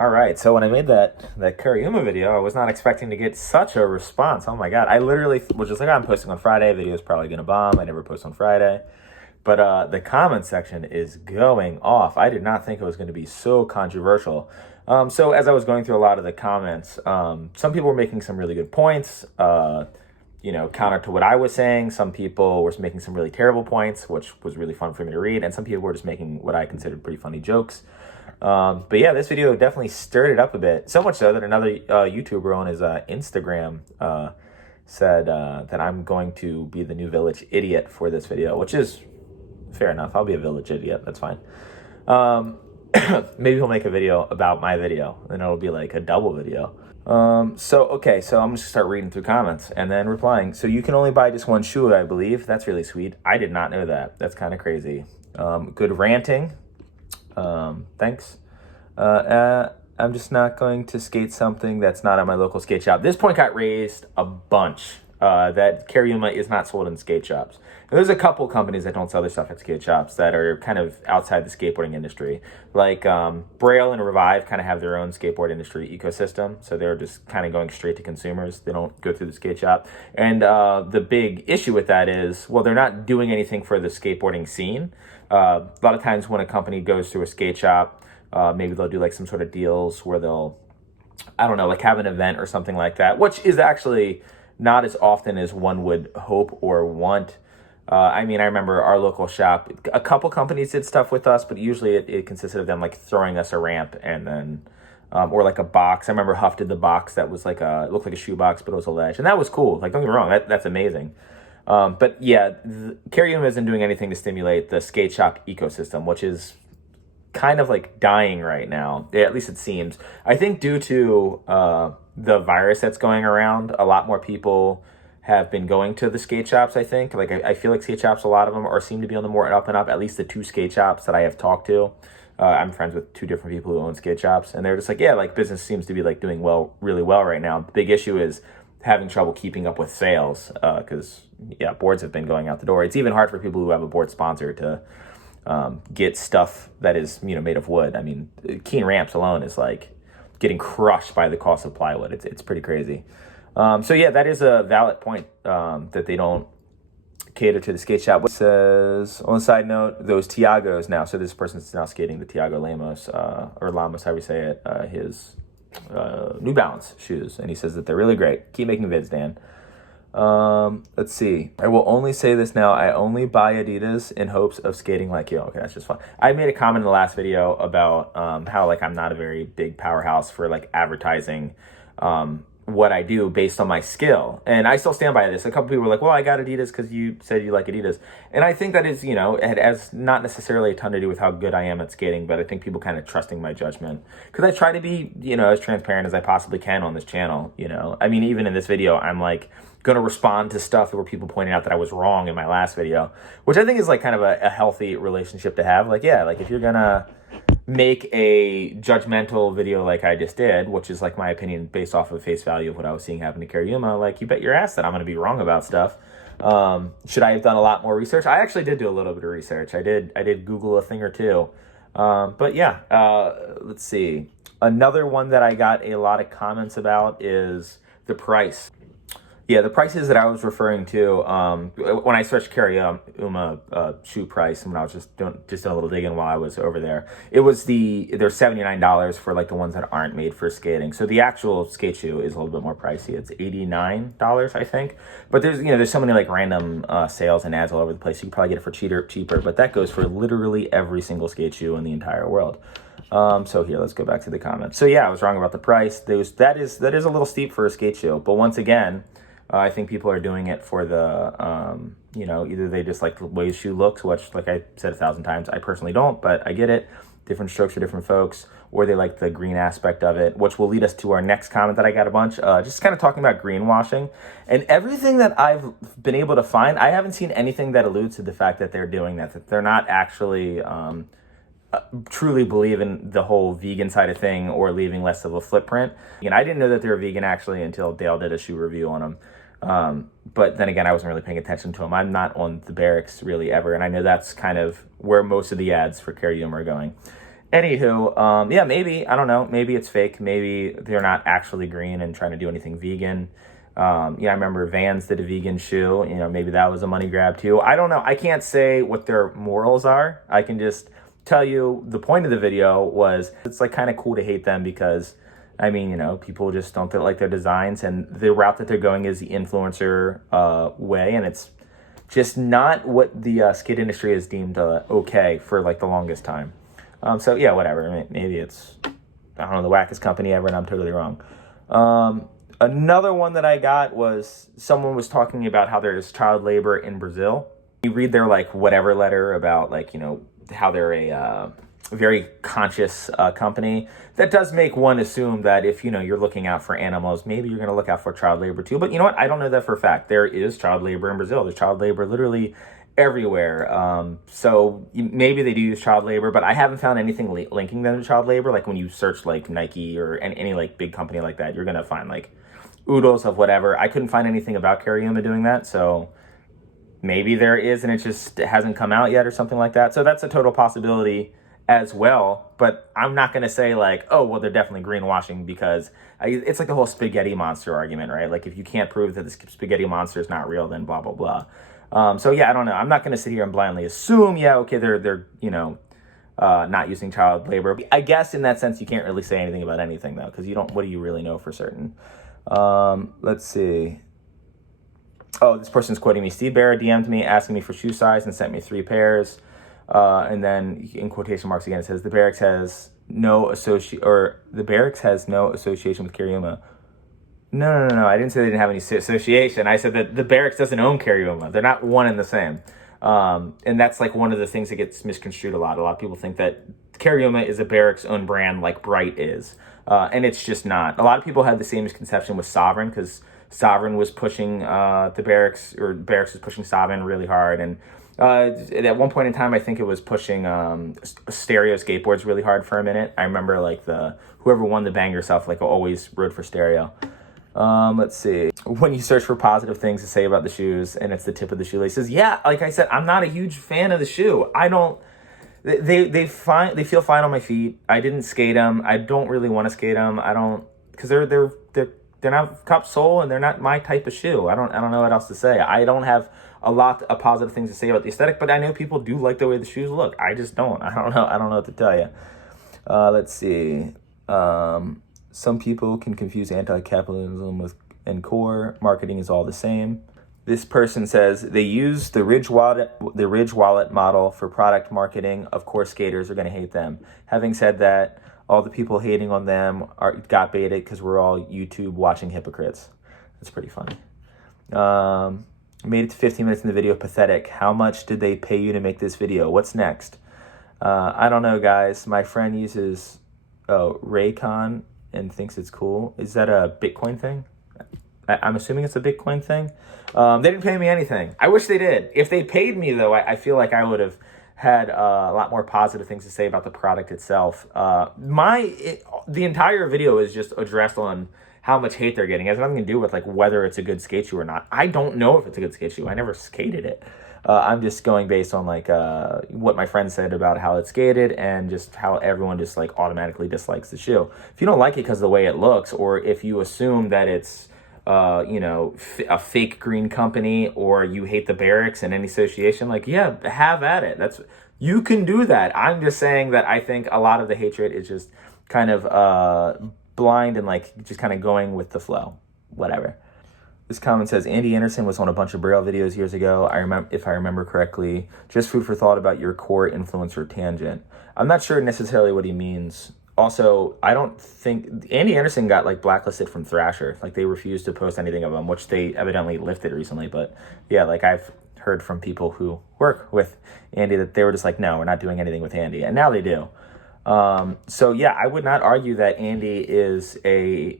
All right, so when I made that Cariuma video, I was not expecting to get such a response. Oh my God, I literally was just like, I'm posting on Friday, video is probably gonna bomb, I never post on Friday. But the comment section is going off. I did not think it was gonna be so controversial. So as I was going through a lot of the comments, some people were making some really good points, counter to what I was saying. Some people were making some really terrible points, which was really fun for me to read. And some people were just making what I considered pretty funny jokes. But yeah, this video definitely stirred it up a bit. So much so that another YouTuber on his Instagram said that I'm going to be the new village idiot for this video, which is fair enough. I'll be a village idiot. That's fine. Maybe he'll make a video about my video, and it'll be like a double video. Okay, so I'm just gonna start reading through comments and then replying. So you can only buy just one shoe, I believe. That's really sweet. I did not know that. That's kind of crazy. Good ranting. Thanks. I'm just not going to skate something that's not at my local skate shop. This point got raised a bunch, that Cariuma is not sold in skate shops. And there's a couple companies that don't sell their stuff at skate shops that are kind of outside the skateboarding industry. Like, Braille and Revive kind of have their own skateboard industry ecosystem. So they're just kind of going straight to consumers. They don't go through the skate shop. And, the big issue with that is, well, they're not doing anything for the skateboarding scene. A lot of times when a company goes through a skate shop, maybe they'll do like some sort of deals where they'll, I don't know, like have an event or something like that, which is actually not as often as one would hope or want. I remember our local shop, a couple companies did stuff with us, but usually it consisted of them like throwing us a ramp and then, or like a box. I remember Huff did the box that was like it looked like a shoe box, but it was a ledge. And that was cool. Like, don't get me wrong, that's amazing. But yeah, Cariuma isn't doing anything to stimulate the skate shop ecosystem, which is kind of like dying right now. At least it seems. I think due to the virus that's going around, a lot more people have been going to the skate shops, I think. Like, I feel like skate shops, a lot of them seem to be on the more up and up, at least the two skate shops that I have talked to. I'm friends with two different people who own skate shops, and they're just like, yeah, like business seems to be like doing really well right now. The big issue is having trouble keeping up with sales, because boards have been going out the door. It's even hard for people who have a board sponsor to get stuff that is made of wood. I mean, Keen ramps alone is like getting crushed by the cost of plywood. It's pretty crazy. So yeah, that is a valid point, that they don't cater to the skate shop. It says, on a side note, those Tiagos now, so this person's now skating the Tiago Lamos, or Lamos, however you say it, his New Balance shoes, and he says that they're really great. Keep making vids, Dan. Let's see. I will only say this now. I only buy Adidas in hopes of skating like you. Okay, that's just fun. I made a comment in the last video about how like I'm not a very big powerhouse for like advertising what I do based on my skill. And I still stand by this. A couple people were like, well, I got Adidas because you said you like Adidas. And I think that is, it has not necessarily a ton to do with how good I am at skating, but I think people kind of trusting my judgment. Because I try to be, as transparent as I possibly can on this channel, even in this video, I'm like going to respond to stuff where people pointed out that I was wrong in my last video, which I think is like kind of a healthy relationship to have. Like, yeah, like if you're going to make a judgmental video like I just did, which is like my opinion based off of face value of what I was seeing happen to Cariuma, like you bet your ass that I'm going to be wrong about stuff. Should I have done a lot more research? I actually did do a little bit of research. I did Google a thing or two. But yeah, let's see. Another one that I got a lot of comments about is the price. Yeah, the prices that I was referring to, when I searched Cariuma shoe price, when I was just doing a little digging while I was over there, it was they're $79 for like the ones that aren't made for skating. So the actual skate shoe is a little bit more pricey. It's $89, I think. But there's so many like random sales and ads all over the place. You can probably get it for cheaper, but that goes for literally every single skate shoe in the entire world. So here, let's go back to the comments. So yeah, I was wrong about the price. That is a little steep for a skate shoe, but once again, I think people are doing it for the, either they just like the way the shoe looks, which, like I said 1,000 times, I personally don't, but I get it. Different strokes for different folks, or they like the green aspect of it, which will lead us to our next comment that I got a bunch, just kind of talking about greenwashing. And everything that I've been able to find, I haven't seen anything that alludes to the fact that they're doing that they're not actually truly believe in the whole vegan side of thing or leaving less of a footprint. And I didn't know that they were vegan actually until Dale did a shoe review on them. But then again, I wasn't really paying attention to them. I'm not on the Berrics really ever, and I know that's kind of where most of the ads for Cariuma are going. Anywho, yeah, maybe, I don't know, maybe it's fake. Maybe they're not actually green and trying to do anything vegan. Yeah, I remember Vans did a vegan shoe. You know, maybe that was a money grab too. I don't know. I can't say what their morals are. I can just tell you the point of the video was it's like kind of cool to hate them because, I mean, you know, people just don't like their designs, and the route that they're going is the influencer way, and it's just not what the skate industry has deemed okay for like the longest time. So yeah, whatever. I mean, maybe it's, I don't know, the wackest company ever, and I'm totally wrong. Another one that I got was someone was talking about how there's child labor in Brazil. You read their like whatever letter about like, you know, how they're a very conscious company. That does make one assume that if, you know, you're looking out for animals, maybe you're going to look out for child labor too. But you know what? I don't know that for a fact. There is child labor in Brazil. There's child labor literally everywhere. So maybe they do use child labor, but I haven't found anything linking them to child labor. Like when you search like Nike or any like big company like that, you're going to find like oodles of whatever. I couldn't find anything about Cariuma doing that. So maybe there is, and it just hasn't come out yet or something like that. So that's a total possibility as well. But I'm not going to say like, oh, well, they're definitely greenwashing because it's like the whole spaghetti monster argument, right? Like if you can't prove that the spaghetti monster is not real, then blah, blah, blah. So yeah, I don't know. I'm not going to sit here and blindly assume, yeah, okay, they're you know, not using child labor. I guess in that sense, you can't really say anything about anything though, because you don't, what do you really know for certain? Let's see. Oh, this person's quoting me. Steve Barrett DM'd me asking me for shoe size and sent me 3 pairs. And then in quotation marks again, it says the Berrics has no association with Cariuma. No. I didn't say they didn't have any association. I said that the Berrics doesn't own Cariuma. They're not one and the same. And that's like one of the things that gets misconstrued a lot. A lot of people think that Cariuma is a Berrics own brand like Bright is. And it's just not. A lot of people had the same misconception with Sovereign because Sovereign was pushing the Berrics, or Berrics was pushing Sovereign really hard. And at one point in time, I think it was pushing stereo skateboards really hard for a minute. I remember like whoever won the Bang Yourself like always rode for stereo. Let's see. When you search for positive things to say about the shoes and it's the tip of the shoelaces, yeah, like I said, I'm not a huge fan of the shoe. I don't. They feel fine on my feet. I didn't skate them. I don't really want to skate them. I don't, because they're not cup sole and they're not my type of shoe. I don't know what else to say. I don't have a lot of positive things to say about the aesthetic, but I know people do like the way the shoes look. I just don't. I don't know what to tell you. Let's see. Some people can confuse anti-capitalism and core marketing is all the same. This person says they use the Ridge wallet model for product marketing. Of course, skaters are going to hate them. Having said that, all the people hating on them got baited because we're all YouTube watching hypocrites. That's pretty funny. Made it to 15 minutes in the video. Pathetic. How much did they pay you to make this video? What's next? I don't know, guys. My friend uses Raycon and thinks it's cool. Is that a Bitcoin thing? I'm assuming it's a Bitcoin thing. They didn't pay me anything. I wish they did. If they paid me, though, I feel like I would have had a lot more positive things to say about the product itself. The entire video is just addressed on how much hate they're getting. It has nothing to do with like whether it's a good skate shoe or not. I don't know if it's a good skate shoe. I never skated it. I'm just going based on like what my friend said about how it's skated and just how everyone just like automatically dislikes the shoe. If you don't like it because of the way it looks, or if you assume that it's a fake green company, or you hate the Berrics and any association, like, yeah, have at it. You can do that. I'm just saying that I think a lot of the hatred is just kind of blind and like just kind of going with the flow, whatever. This comment says, Andy Anderson was on a bunch of Braille videos years ago. If I remember correctly. Just food for thought about your core influencer tangent. I'm not sure necessarily what he means. Also, I don't think Andy Anderson got like blacklisted from Thrasher. Like they refused to post anything of him, which they evidently lifted recently. But yeah, like I've heard from people who work with Andy that they were just like, no, we're not doing anything with Andy. And now they do. So yeah, I would not argue that Andy is a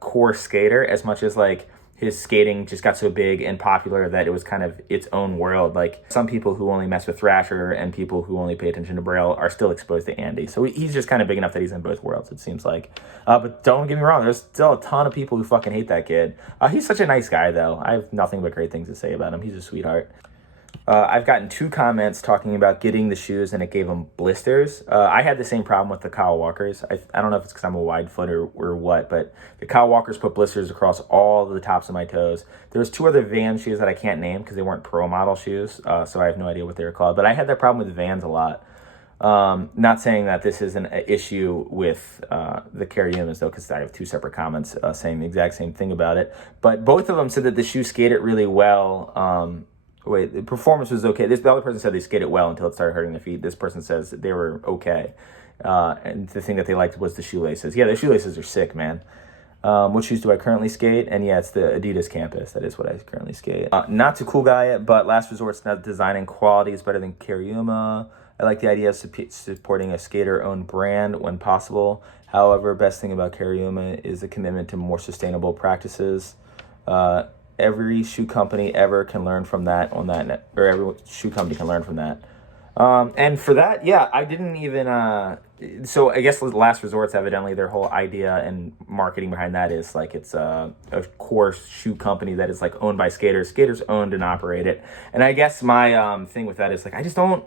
core skater as much as like his skating just got so big and popular that it was kind of its own world. Like some people who only mess with Thrasher and people who only pay attention to Braille are still exposed to Andy. So he's just kind of big enough that he's in both worlds, it seems like. But don't get me wrong, there's still a ton of people who fucking hate that kid. He's such a nice guy though. I have nothing but great things to say about him. He's a sweetheart. I've gotten 2 comments talking about getting the shoes and it gave them blisters. I had the same problem with the Kyle Walkers. I don't know if it's because I'm a wide foot or what, but the Kyle Walkers put blisters across all the tops of my toes. There was 2 other Vans shoes that I can't name because they weren't pro model shoes, so I have no idea what they were called. But I had that problem with Vans a lot. Not saying that this is an issue with the Cariumas, though, because I have 2 separate comments saying the exact same thing about it. But both of them said that the shoe skated really well. The performance was okay. The other person said they skated well until it started hurting their feet. This person says that they were okay. And the thing that they liked was the shoelaces. Yeah, the shoelaces are sick, man. What shoes do I currently skate? And yeah, it's the Adidas Campus. That is what I currently skate. Not too cool guy, but last resort's not design and quality is better than Cariuma. I like the idea of supporting a skater-owned brand when possible. However, best thing about Cariuma is the commitment to more sustainable practices. Every shoe company ever can learn from that or every shoe company can learn from that. And for that, yeah, I didn't even, so I guess Last Resort's evidently their whole idea and marketing behind that is like it's a core shoe company that is like owned by skaters. Skaters owned and operate it. And I guess my thing with that is like, I just don't,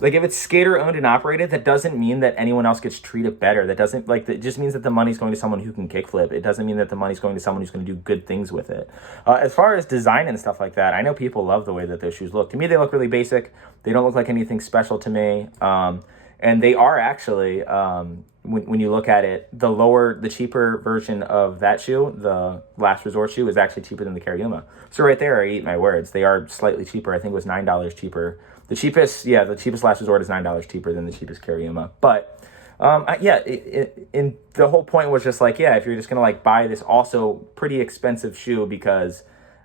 like if it's skater owned and operated, that doesn't mean that anyone else gets treated better. That doesn't it just means that the money's going to someone who can kickflip. It doesn't mean that the money's going to someone who's going to do good things with it. As far as design and stuff like that, I know people love the way that those shoes look. To me, they look really basic. They don't look like anything special to me. And they are actually, when you look at it, the cheaper version of that shoe, the Last Resort shoe, is actually cheaper than the Cariuma. So right there, I eat my words. They are slightly cheaper. I think it was $9 cheaper. The cheapest Last Resort is $9 cheaper than the cheapest Cariuma. But in the whole point was just like, yeah, if you're just gonna like buy this also pretty expensive shoe because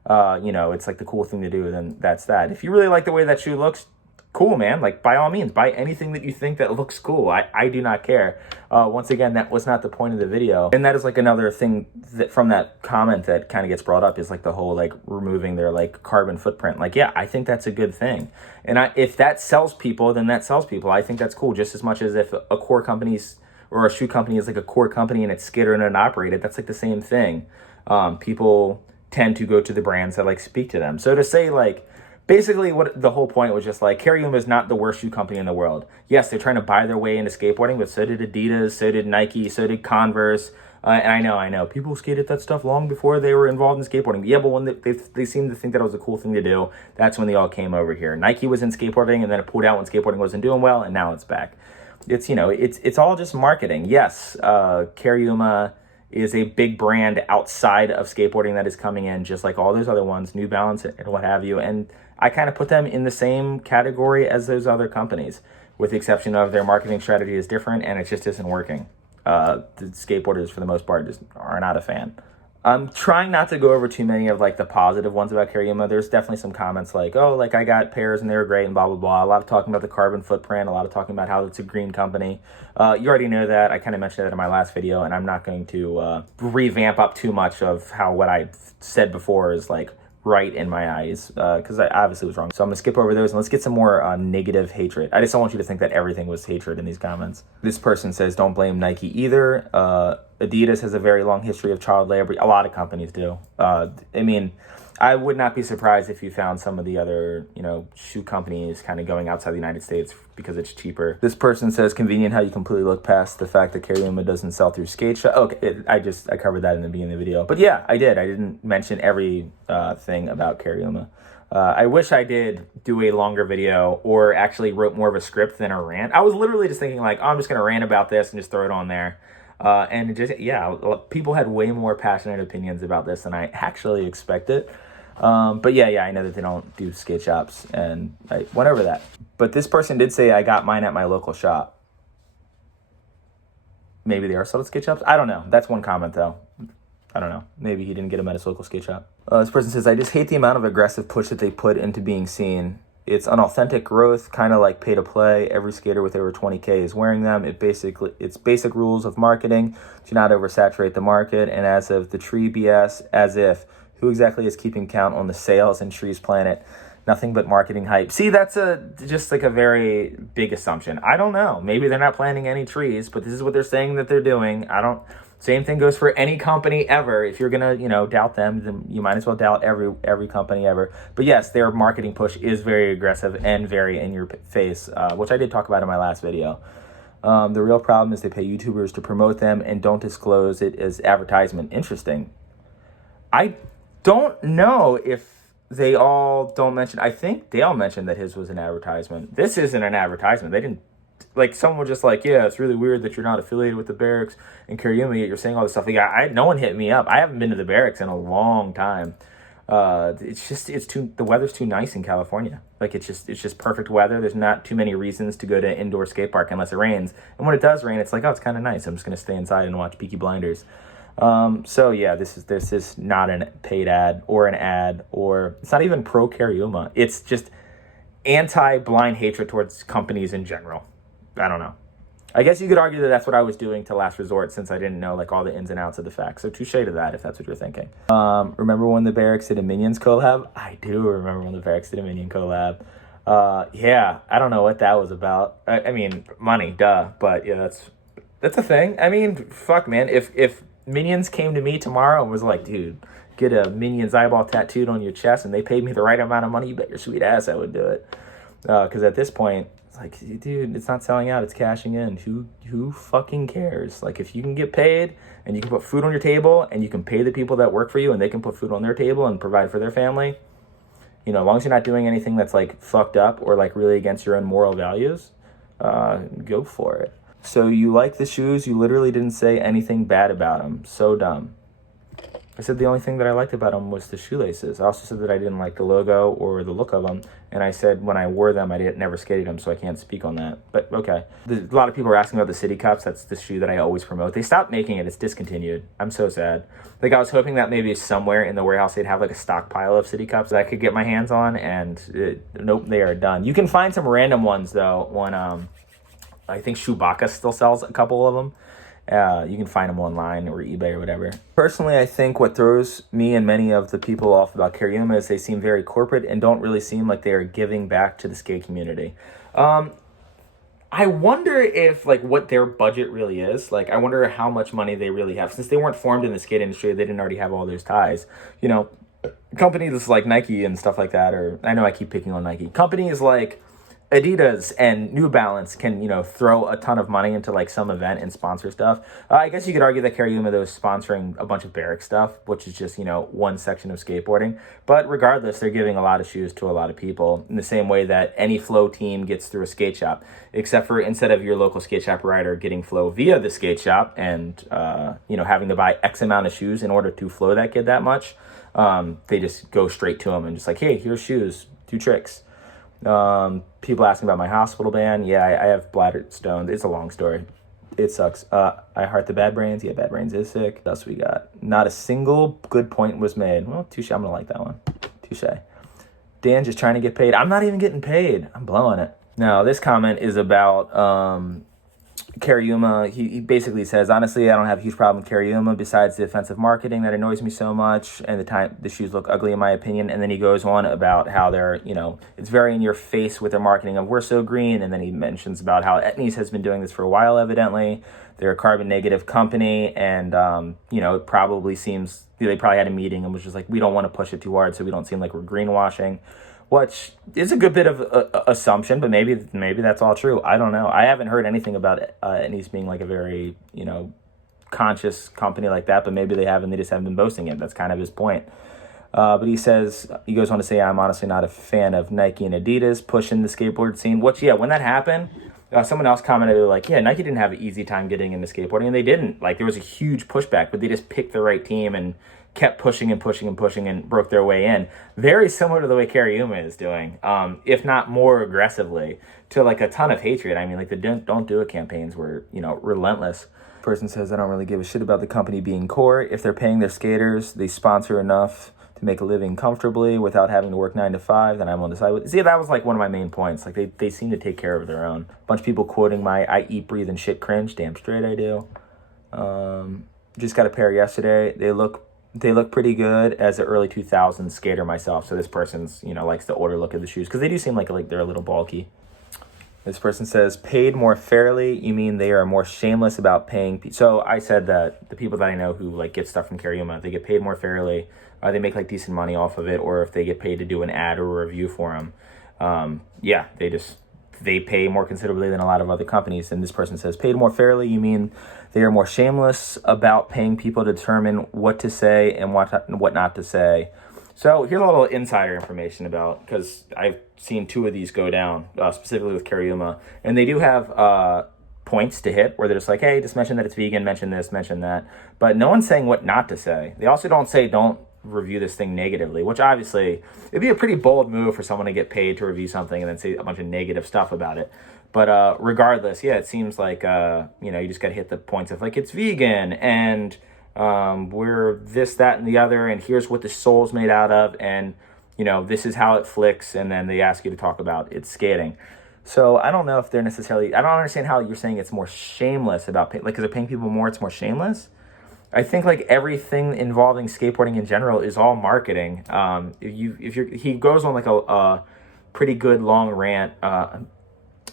it's like the cool thing to do, then that's that. If you really like the way that shoe looks, cool, man. Like, by all means, buy anything that you think that looks cool. I do not care. Once again, that was not the point of the video. And that is like another thing that from that comment that kind of gets brought up is like the whole like removing their like carbon footprint. Like, yeah, I think that's a good thing. And if that sells people, then that sells people. I think that's cool just as much as if a core company's or a shoe company is like a core company and it's skated and operated. That's like the same thing. People tend to go to the brands that like speak to them. So to say like, basically, what the whole point was just like, Cariuma is not the worst shoe company in the world. Yes, they're trying to buy their way into skateboarding, but so did Adidas, so did Nike, so did Converse. And I know, people skated that stuff long before they were involved in skateboarding. Yeah, but when they seemed to think that it was a cool thing to do, that's when they all came over here. Nike was in skateboarding, and then it pulled out when skateboarding wasn't doing well, and now it's back. It's all just marketing. Yes, Cariuma is a big brand outside of skateboarding that is coming in, just like all those other ones, New Balance and what have you. And I kind of put them in the same category as those other companies, with the exception of their marketing strategy is different and it just isn't working. The skateboarders, for the most part, just are not a fan. I'm trying not to go over too many of like the positive ones about Cariuma. There's definitely some comments like, oh, like I got pairs and they were great and blah, blah, blah. A lot of talking about the carbon footprint, a lot of talking about how it's a green company. You already know that. I kind of mentioned that in my last video, and I'm not going to revamp up too much of how what I said before is like right in my eyes, because I obviously was wrong. So I'm gonna skip over those and let's get some more negative hatred. I just don't want you to think that everything was hatred in these comments. This person says, don't blame Nike either. Adidas has a very long history of child labor. A lot of companies do. I would not be surprised if you found some of the other, shoe companies kind of going outside the United States because it's cheaper. This person says, convenient how you completely look past the fact that Cariuma doesn't sell through skate shop. Okay, I covered that in the beginning of the video. But yeah, I did. I didn't mention every thing about Cariuma. I wish I did do a longer video or actually wrote more of a script than a rant. I was literally just thinking like, oh, I'm just going to rant about this and just throw it on there. People had way more passionate opinions about this than I actually expected. But yeah, I know that they don't do skate shops, and I went over that. But this person did say I got mine at my local shop. Maybe they are sold at skate shops? I don't know. That's one comment, though. I don't know. Maybe he didn't get them at his local skate shop. This person says, I just hate the amount of aggressive push that they put into being seen. It's unauthentic growth, kind of like pay to play. Every skater with over 20K is wearing them. It's basic rules of marketing. Do not oversaturate the market. And as of the tree BS, as if, who exactly is keeping count on the sales in Trees Planet? Nothing but marketing hype. See, that's just like a very big assumption. I don't know. Maybe they're not planting any trees, but this is what they're saying that they're doing. Same thing goes for any company ever. If you're gonna, doubt them, then you might as well doubt every company ever. But yes, their marketing push is very aggressive and very in your face, which I did talk about in my last video. The real problem is they pay YouTubers to promote them and don't disclose it as advertisement. Interesting. I don't know if they all don't mention. I think Dale mentioned that his was an advertisement. This isn't an advertisement. They didn't, like, someone was just like, yeah, it's really weird that you're not affiliated with the Berrics and Cariuma, yet you're saying all this stuff. Like, no one hit me up. I haven't been to the Berrics in a long time. The weather's too nice in California. Like, it's just perfect weather. There's not too many reasons to go to indoor skate park unless it rains. And when it does rain, it's like, oh, it's kind of nice. I'm just going to stay inside and watch Peaky Blinders. So yeah, this is not a paid ad, or it's not even pro Cariuma. It's just anti-blind hatred towards companies in general. I don't know. I guess you could argue that that's what I was doing to Last Resort, since I didn't know like all the ins and outs of the facts. So touche to that, if that's what you're thinking. Remember when the Berrics did a Minions collab? I do remember when the Berrics did a Minion collab. Yeah, I don't know what that was about. I mean, money, duh. But yeah, that's a thing. I mean, fuck, man. If Minions came to me tomorrow and was like, dude, get a Minions eyeball tattooed on your chest, and they paid me the right amount of money, you bet your sweet ass I would do it. Because at this point, it's like, dude, it's not selling out, it's cashing in. Who fucking cares? Like, if you can get paid and you can put food on your table and you can pay the people that work for you and they can put food on their table and provide for their family, as long as you're not doing anything that's like fucked up or like really against your own moral values, go for it. So you like the shoes, you literally didn't say anything bad about them. So dumb. I said the only thing that I liked about them was the shoelaces. I also said that I didn't like the logo or the look of them. And I said when I wore them, I never skated them, so I can't speak on that. But okay. A lot of people are asking about the City Cups. That's the shoe that I always promote. They stopped making it. It's discontinued. I'm so sad. Like, I was hoping that maybe somewhere in the warehouse they'd have like a stockpile of City Cups that I could get my hands on. And nope, they are done. You can find some random ones, though, when I think Chewbacca still sells a couple of them. You can find them online or eBay or whatever. Personally, I think what throws me and many of the people off about Cariuma is they seem very corporate and don't really seem like they are giving back to the skate community. I wonder if, like, what their budget really is. Like, I wonder how much money they really have. Since they weren't formed in the skate industry, they didn't already have all those ties. Companies like Nike and stuff like that, or I know I keep picking on Nike. Companies like Adidas and New Balance can, throw a ton of money into like some event and sponsor stuff. I guess you could argue that Cariuma, though, is sponsoring a bunch of Berrics stuff, which is just, one section of skateboarding. But regardless, they're giving a lot of shoes to a lot of people in the same way that any flow team gets through a skate shop, except for instead of your local skate shop rider getting flow via the skate shop and, having to buy X amount of shoes in order to flow that kid that much, they just go straight to them and just like, hey, here's shoes, do tricks. People asking about my hospital ban. Yeah, I have bladder stones. It's a long story. It sucks. I heart the Bad Brains. Yeah, Bad Brains is sick. What else we got? Not a single good point was made. Well, touche. I'm gonna like that one. Touche. Dan just trying to get paid. I'm not even getting paid. I'm blowing it. Now, this comment is about Cariuma. He basically says, honestly, I don't have a huge problem with Cariuma besides the offensive marketing that annoys me so much, and the shoes look ugly in my opinion. And then he goes on about how they're, it's very in your face with their marketing of we're so green. And then he mentions about how Etnies has been doing this for a while, evidently. They're a carbon negative company, and it probably seems they probably had a meeting and was just like, we don't want to push it too hard so we don't seem like we're greenwashing. Which is a good bit of assumption, but maybe that's all true. I don't know. I haven't heard anything about Etnies being like a very, conscious company like that, but maybe they have and they just haven't been boasting it. That's kind of his point. But he goes on to say, I'm honestly not a fan of Nike and Adidas pushing the skateboard scene, which, yeah, when that happened, someone else commented like, yeah, Nike didn't have an easy time getting into skateboarding, and they didn't. Like, there was a huge pushback, but they just picked the right team and kept pushing and pushing and pushing and broke their way in. Very similar to the way Cariuma is doing, if not more aggressively, to like a ton of hatred. I mean, like the Don't Do It campaigns were, relentless. Person says, I don't really give a shit about the company being core. If they're paying their skaters, they sponsor enough to make a living comfortably without having to work 9 to 5, then I'm on the side with. See, that was like one of my main points. Like they seem to take care of their own. A bunch of people quoting my I eat, breathe, and shit cringe. Damn straight I do. Just got a pair yesterday. They look pretty good as an early 2000s skater myself. So this person's, likes the older look of the shoes because they do seem like they're a little bulky. This person says, paid more fairly, you mean they are more shameless about paying so I said that the people that I know who like get stuff from Cariuma, they get paid more fairly, they make like decent money off of it, or if they get paid to do an ad or a review for them, yeah, they pay more considerably than a lot of other companies. And this person says, paid more fairly, you mean they are more shameless about paying people to determine what to say and what not to say. So here's a little insider information about, because I've seen 2 of these go down, specifically with Cariuma, and they do have points to hit where they're just like, hey, just mention that it's vegan, mention this, mention that, but no one's saying what not to say. They also don't say don't review this thing negatively, which obviously it'd be a pretty bold move for someone to get paid to review something and then say a bunch of negative stuff about it. But regardless, yeah, it seems like you just gotta hit the points of like, it's vegan and we're this, that, and the other, and here's what the soul's made out of, and this is how it flicks, and then they ask you to talk about its skating. So I don't know if they're necessarily, I don't understand how you're saying it's more shameless about like, because they're paying people more, it's more shameless. I think like everything involving skateboarding in general is all marketing. He goes on like a pretty good long rant. I'm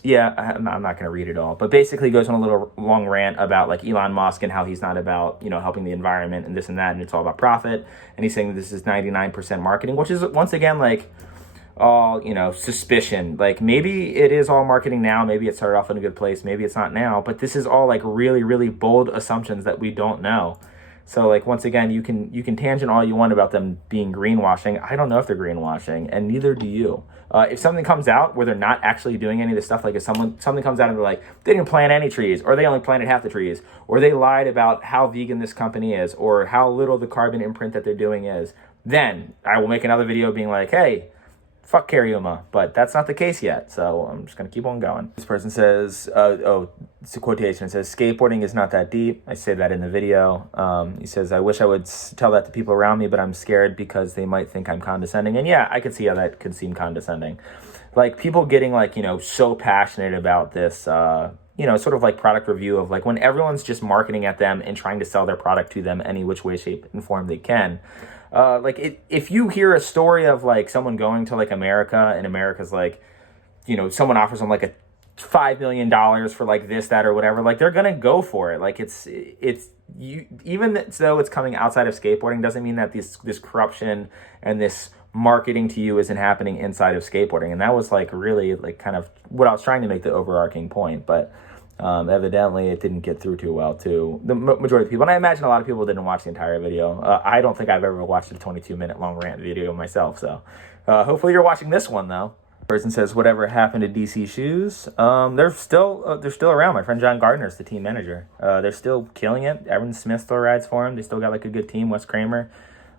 not going to read it all, but basically goes on a little long rant about like Elon Musk and how he's not about, helping the environment and this and that, and it's all about profit. And he's saying that this is 99% marketing, which is once again, like all, suspicion. Like maybe it is all marketing now. Maybe it started off in a good place. Maybe it's not now, but this is all like really, really bold assumptions that we don't know. So like, once again, you can tangent all you want about them being greenwashing. I don't know if they're greenwashing, and neither do you. If something comes out where they're not actually doing any of this stuff, like if something comes out and they're like, they didn't plant any trees, or they only planted half the trees, or they lied about how vegan this company is, or how little the carbon imprint that they're doing is, then I will make another video being like, hey, fuck Cariuma, but that's not the case yet, so I'm just going to keep on going. This person says, it's a quotation, it says, skateboarding is not that deep. I say that in the video. He says, I wish I would tell that to people around me, but I'm scared because they might think I'm condescending. And yeah, I could see how that could seem condescending. Like people getting like, so passionate about this, sort of like product review of like when everyone's just marketing at them and trying to sell their product to them any which way, shape, and form they can. If you hear a story of like someone going to like America and America's like, someone offers them like a $5 million for like this, that, or whatever, like they're going to go for it. Like it's you, even though it's coming outside of skateboarding doesn't mean that this corruption and this marketing to you isn't happening inside of skateboarding. And that was like really like kind of what I was trying to make the overarching point, but evidently it didn't get through too well to the majority of people. And I imagine a lot of people didn't watch the entire video. I don't think I've ever watched a 22-minute long rant video myself. So hopefully you're watching this one though. Person says, whatever happened to DC Shoes? They're still around. My friend John Gardner's the team manager. They're still killing it. Evan Smith still rides for him. They still got like a good team. Wes Kramer.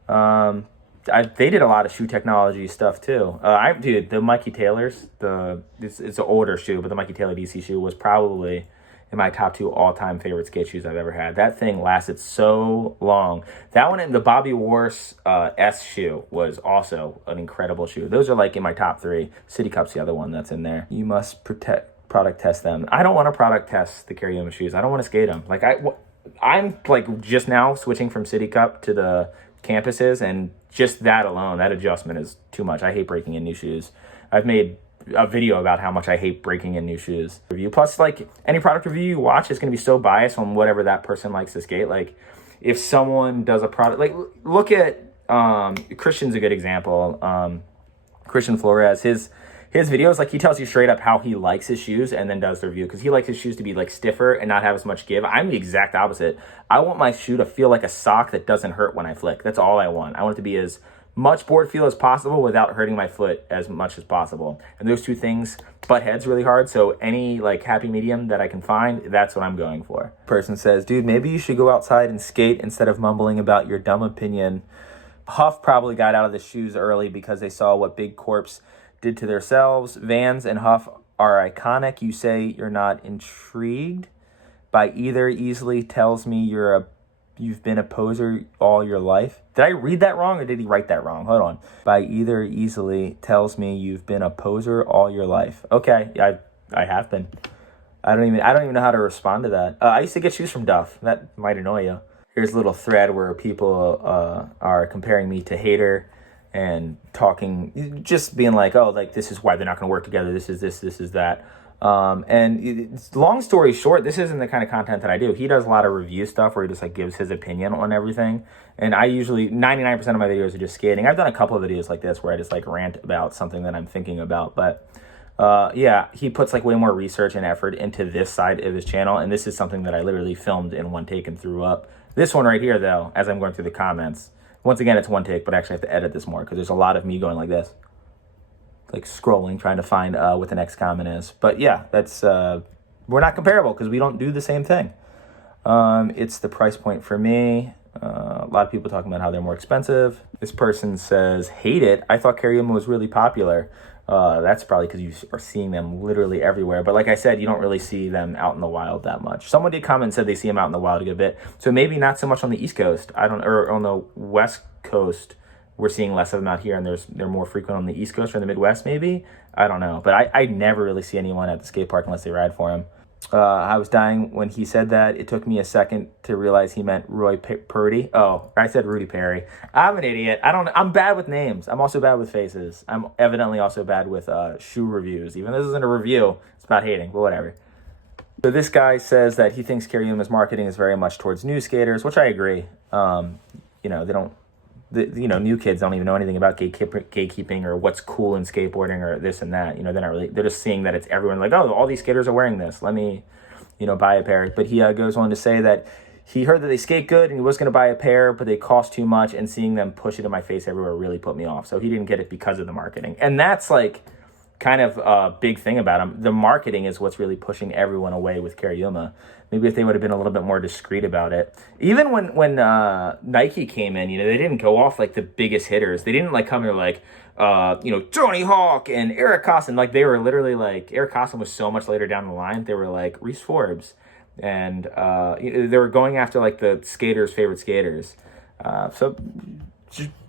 They did a lot of shoe technology stuff too. The Mikey Taylor's, it's an older shoe, but the Mikey Taylor DC shoe was probably in my top 2 all-time favorite skate shoes I've ever had. That thing lasted so long. That one and the Bobby Wars S shoe was also an incredible shoe. Those are like in my top 3. City Cup's the other one that's in there. You must product test them. I don't want to product test the Cariuma shoes. I don't want to skate them. Like I'm like just now switching from City Cup to the campuses, and just that alone, that adjustment is too much. I hate breaking in new shoes. I've made a video about how much I hate breaking in new shoes. Plus, like any product review you watch is going to be so biased on whatever that person likes to skate. Like if someone does a product, like look at Christian's a good example. Christian Flores, his videos, like he tells you straight up how he likes his shoes and then does the review, because he likes his shoes to be like stiffer and not have as much give. I'm the exact opposite. I want my shoe to feel like a sock that doesn't hurt when I flick. That's all I want. I want it to be as much board feel as possible without hurting my foot as much as possible. And those two things butt heads really hard. So any like happy medium that I can find, that's what I'm going for. Person says, dude, maybe you should go outside and skate instead of mumbling about your dumb opinion. Huff probably got out of the shoes early because they saw what big corps did to themselves. Vans and Huff are iconic. You say you're not intrigued by either easily tells me you've been a poser all your life. Did I read that wrong or did he write that wrong? Hold on. By either easily tells me you've been a poser all your life. Okay, I have been. I don't even know how to respond to that. I used to get shoes from Duff. That might annoy you. Here's a little thread where people are comparing me to Hater and talking, just being like, oh, like this is why they're not going to work together. This is this is that. And it's, long story short, this isn't the kind of content that I do. He does a lot of review stuff where he just like gives his opinion on everything. And I usually, 99% of my videos are just skating. I've done a couple of videos like this where I just like rant about something that I'm thinking about. But yeah, he puts like way more research and effort into this side of his channel. And this is something that I literally filmed in one take and threw up. This one right here, though, as I'm going through the comments, once again, it's one take, but I actually have to edit this more because there's a lot of me going like this. Like scrolling, trying to find what the next comment is. But yeah, that's we're not comparable because we don't do the same thing. It's the price point for me. A lot of people talking about how they're more expensive. This person says, hate it. I thought Cariuma was really popular. That's probably because you are seeing them literally everywhere. But like I said, you don't really see them out in the wild that much. Someone did comment and said they see them out in the wild a good bit. So maybe not so much on the East Coast. Or on the West Coast. We're seeing less of them out here, and they're more frequent on the East Coast or in the Midwest, maybe. I don't know. But I never really see anyone at the skate park unless they ride for him. I was dying when he said that. It took me a second to realize he meant Roy Purdy. Oh, I said Rudy Perry. I'm an idiot. I'm bad with names. I'm also bad with faces. I'm evidently also bad with shoe reviews. Even though this isn't a review, it's about hating, but whatever. So this guy says that he thinks Cariuma's marketing is very much towards new skaters, which I agree. They don't. New kids don't even know anything about gatekeeping or what's cool in skateboarding or this and that. They're not really, they're just seeing that it's everyone like, oh, all these skaters are wearing this. Let me, buy a pair. But he goes on to say that he heard that they skate good and he was going to buy a pair, but they cost too much. And seeing them push it in my face everywhere really put me off. So he didn't get it because of the marketing. And that's like kind of a big thing about him. The marketing is what's really pushing everyone away with Cariuma. Maybe if they would have been a little bit more discreet about it. Even when Nike came in, they didn't go off like the biggest hitters. They didn't like come in like, Tony Hawk and Eric Costin. Like they were literally like, Eric Costin was so much later down the line. They were like Reese Forbes. And they were going after like the skaters' favorite skaters.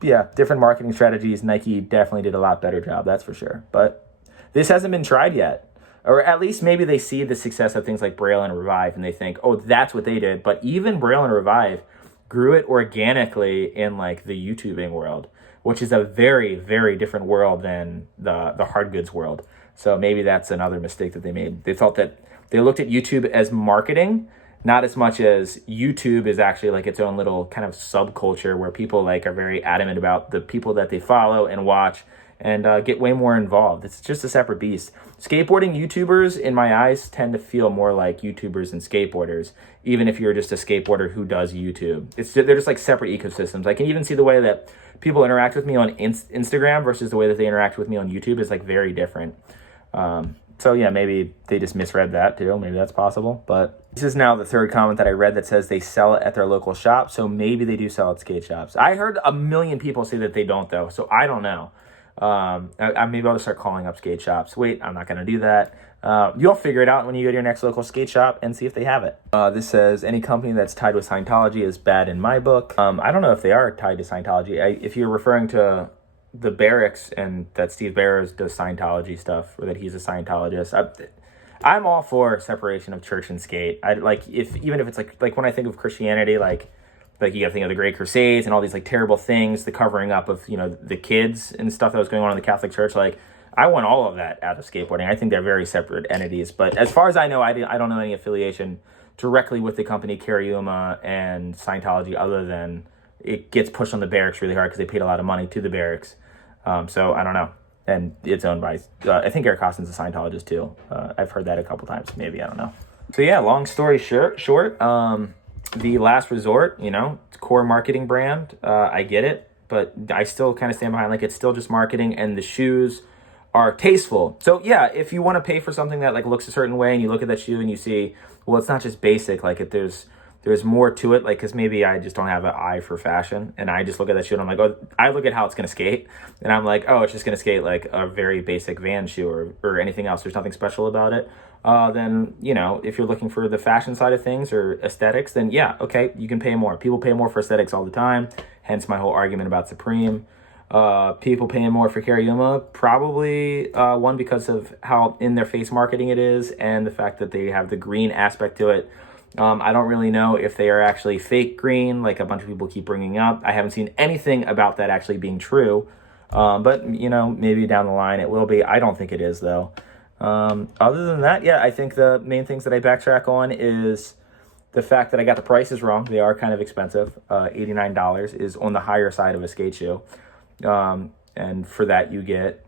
Different marketing strategies. Nike definitely did a lot better job, that's for sure. But this hasn't been tried yet. Or at least maybe they see the success of things like Braille and Revive and they think, oh, that's what they did. But even Braille and Revive grew it organically in like the YouTubing world, which is a very, very different world than the hard goods world. So maybe that's another mistake that they made. They thought that they looked at YouTube as marketing, not as much as YouTube is actually like its own little kind of subculture where people like are very adamant about the people that they follow and watch and get way more involved. It's just a separate beast. Skateboarding YouTubers, in my eyes, tend to feel more like YouTubers and skateboarders, even if you're just a skateboarder who does YouTube. They're just like separate ecosystems. I can even see the way that people interact with me on Instagram versus the way that they interact with me on YouTube is like very different. So yeah, maybe they just misread that too. Maybe that's possible. But this is now the third comment that I read that says they sell it at their local shop. So maybe they do sell at skate shops. I heard a million people say that they don't though. So I don't know. Maybe I'll just start calling up skate shops. Wait, I'm not going to do that. You'll figure it out when you go to your next local skate shop and see if they have it. This says, any company that's tied with Scientology is bad in my book. I don't know if they are tied to Scientology. If you're referring to the Berrics and that Steve Barrows does Scientology stuff or that he's a Scientologist, I'm all for separation of church and skate. Even if it's like when I think of Christianity, like you got to think of the Great Crusades and all these like terrible things, the covering up of, the kids and stuff that was going on in the Catholic Church. Like I want all of that out of skateboarding. I think they're very separate entities. But as far as I know, I don't know any affiliation directly with the company Cariuma and Scientology other than it gets pushed on the Berrics really hard because they paid a lot of money to the Berrics. So I don't know. And it's owned by, I think Eric Costin's a Scientologist too. I've heard that a couple times. Maybe, I don't know. So yeah, long story short, The Last Resort, it's core marketing brand. I get it, but I still kind of stand behind like it's still just marketing and the shoes are tasteful. So yeah, if you want to pay for something that like looks a certain way and you look at that shoe and you see, well, it's not just basic, like there's more to it, like, because maybe I just don't have an eye for fashion and I just look at that shoe and I'm like, oh, I look at how it's going to skate and I'm like, oh, it's just going to skate like a very basic Van shoe or anything else. There's nothing special about it. Then, if you're looking for the fashion side of things or aesthetics, then yeah, okay, you can pay more. People pay more for aesthetics all the time. Hence my whole argument about Supreme. People paying more for Cariuma, probably one because of how in their face marketing it is and the fact that they have the green aspect to it. I don't really know if they are actually fake green, like a bunch of people keep bringing up. I haven't seen anything about that actually being true. But, maybe down the line it will be. I don't think it is, though. Other than that, yeah, I think the main things that I backtrack on is the fact that I got the prices wrong. They are kind of expensive. $89 is on the higher side of a skate shoe. And for that you get,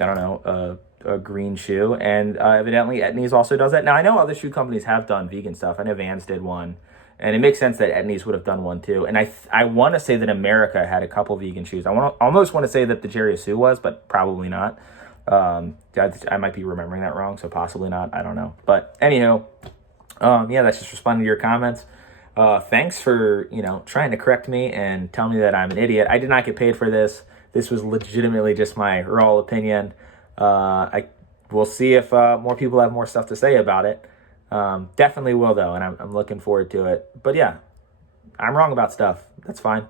I don't know, a green shoe. And evidently Etnies also does that. Now, I know other shoe companies have done vegan stuff. I know Vans did one. And it makes sense that Etnies would have done one too. And I want to say that America had a couple vegan shoes. Almost want to say that the Jerry Sue was, but probably not. I might be remembering that wrong, so possibly not. I don't know. But anywho, yeah, that's just responding to your comments. Thanks for, trying to correct me and tell me that I'm an idiot. I did not get paid for this. This was legitimately just my raw opinion. We'll see if more people have more stuff to say about it. Definitely will, though, and I'm looking forward to it. But yeah, I'm wrong about stuff. That's fine.